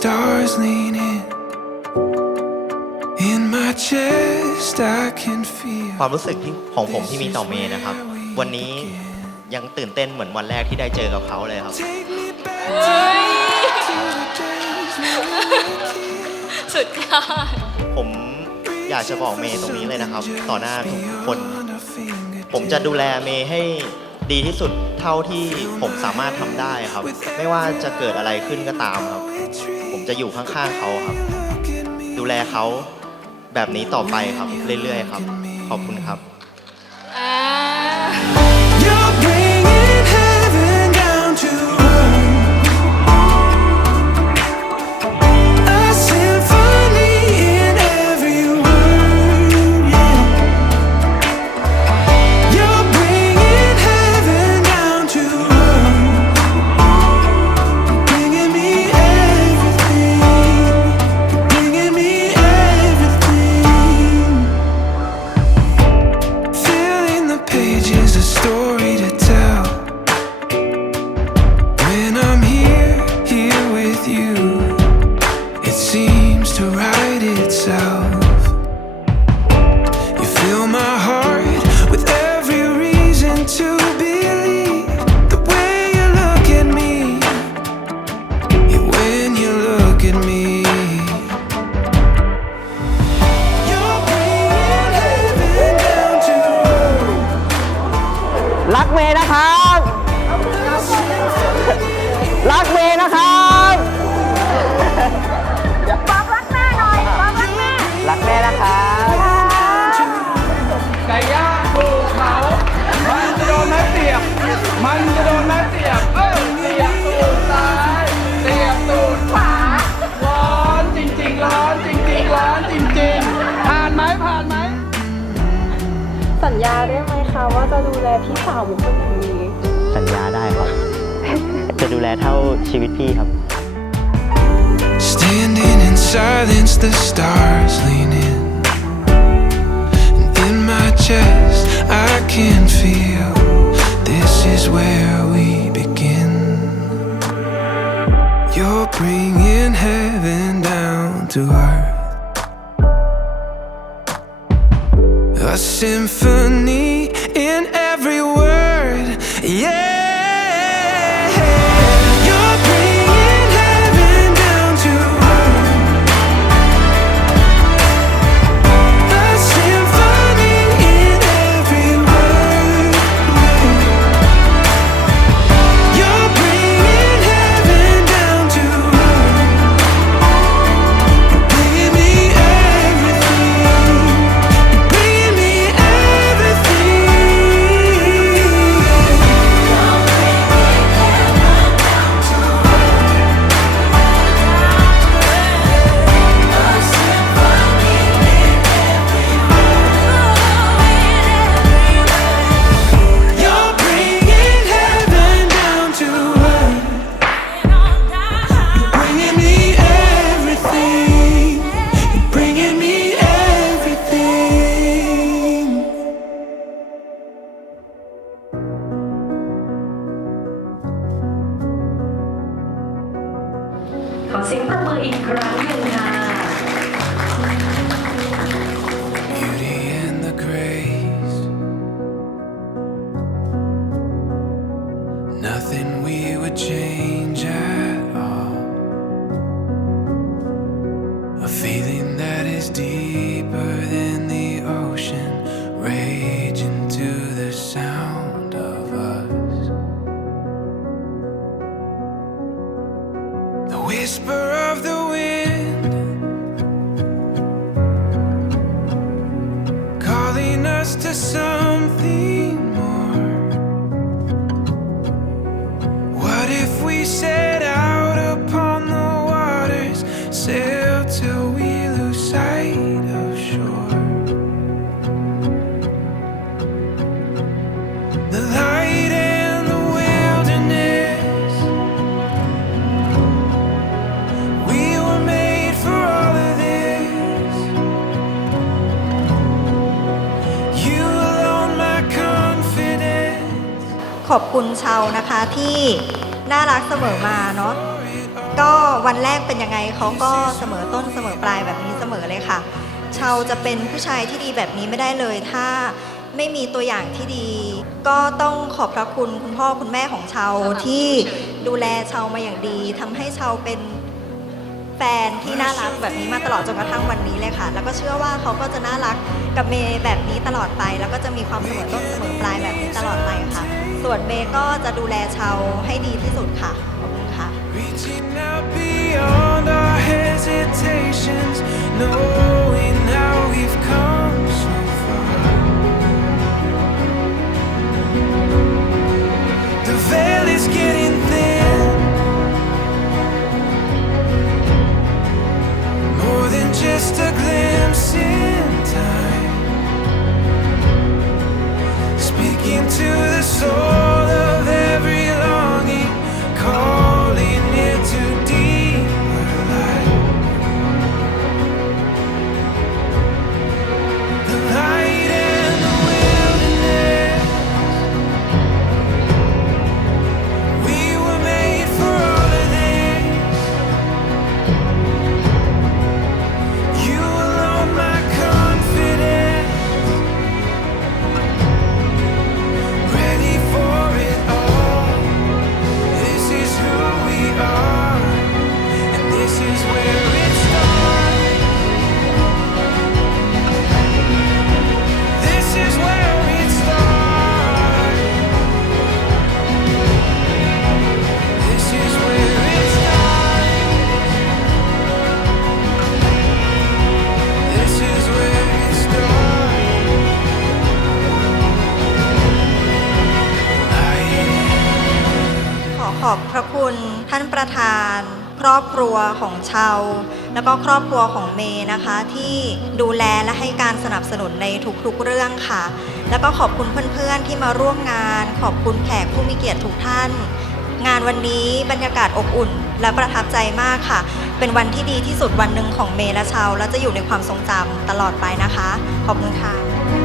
stars leaning. In my chest, I can feel. ความรู้สึกที่ของผมที่มีต่อเมย์นะครับ วันนี้ยังตื่นเต้นเหมือนวันแรกที่ได้เจอกับเขาเลยครับ Take me back เฮ้ย to the days when we were สุดยอด ผมอยากจะบอกเมย์ตรงนี้เลยนะครับ ต่อหน้าทุกคน beyond our fingertips. ผมจะดูแลเมย์ให้ดีที่สุดเท่าที่ผมสามารถทำได้ครับ ไม่ว่าจะเกิดอะไรขึ้นก็ตามครับผม จะอยู่ข้างๆเขาครับ ดูแลเขาแบบนี้ต่อไปครับเรื่อยๆครับ ขอบคุณครับ รักเมย์นะครับบอกรักแม่หน่อยบอกรักแม่รักแม่นะครับไก่ย่างถูกเผามันจะโดนไม้เสียบ มันจะโดนไม้เสียบ เออเสียบตูดซ้ายเสียบตูดขวาร้อนจริงๆ ร้อนจริงๆ ร้อนจริงๆ ผ่านไหมผ่านไหม สัญญาได้ไหมคะว่าจะดูแลพี่สาวบุคคลอย่างนี้ สัญญาได้ครับ จะดูแลเท่าชีวิตพี่ครับ Standing in silence, the stars lean in. And in my chest, I can feel this is where we begin. You're bringing heaven down to earth. A symphony ขอเสียงประมืออีกครั้งหนึ่งค่ะ Beauty and the grace. Nothing we would change at all. A feeling that is deeper Us to something ขอบคุณชาวนะคะที่น่ารักเสมอมาเนาะก็วันแรกเป็นยังไงเขาก็เสมอต้นเสมอปลายแบบนี้เสมอเลยค่ะชาวจะเป็นผู้ชายที่ดีแบบนี้ไม่ได้เลย ถ้าไม่มีตัวอย่างที่ดี ก็ต้องขอบพระคุณคุณพ่อคุณแม่ของชาวที่ดูแลชาวมาอย่างดีทำให้ชาวเป็นแฟนที่น่ารักแบบนี้มาตลอดจนกระทั่งวันนี้เลยค่ะ แล้วก็เชื่อว่าเขาก็จะน่ารักกับเมย์แบบนี้ตลอดไป แล้วก็จะมีความเสมอต้นเสมอปลายแบบนี้ตลอดไปค่ะ ส่วนเมย์ก็จะดูแลชาวให้ดีที่สุดค่ะ ขอบคุณค่ะ Reaching out beyond our hesitations, knowing ขอบพระคุณท่านประธาน ครอบครัวของชาว แล้วก็ครอบครัวของเมย์นะคะ ที่ดูแลและให้การสนับสนุนในทุกๆเรื่องค่ะ แล้วก็ขอบคุณเพื่อนๆที่มาร่วมงาน ขอบคุณแขกผู้มีเกียรติทุกท่าน งานวันนี้บรรยากาศอบอุ่น และประทับใจมากค่ะ เป็นวันที่ดีที่สุดวันหนึ่งของเมย์และชาว และจะอยู่ในความทรงจำตลอดไปนะคะ ขอบคุณค่ะ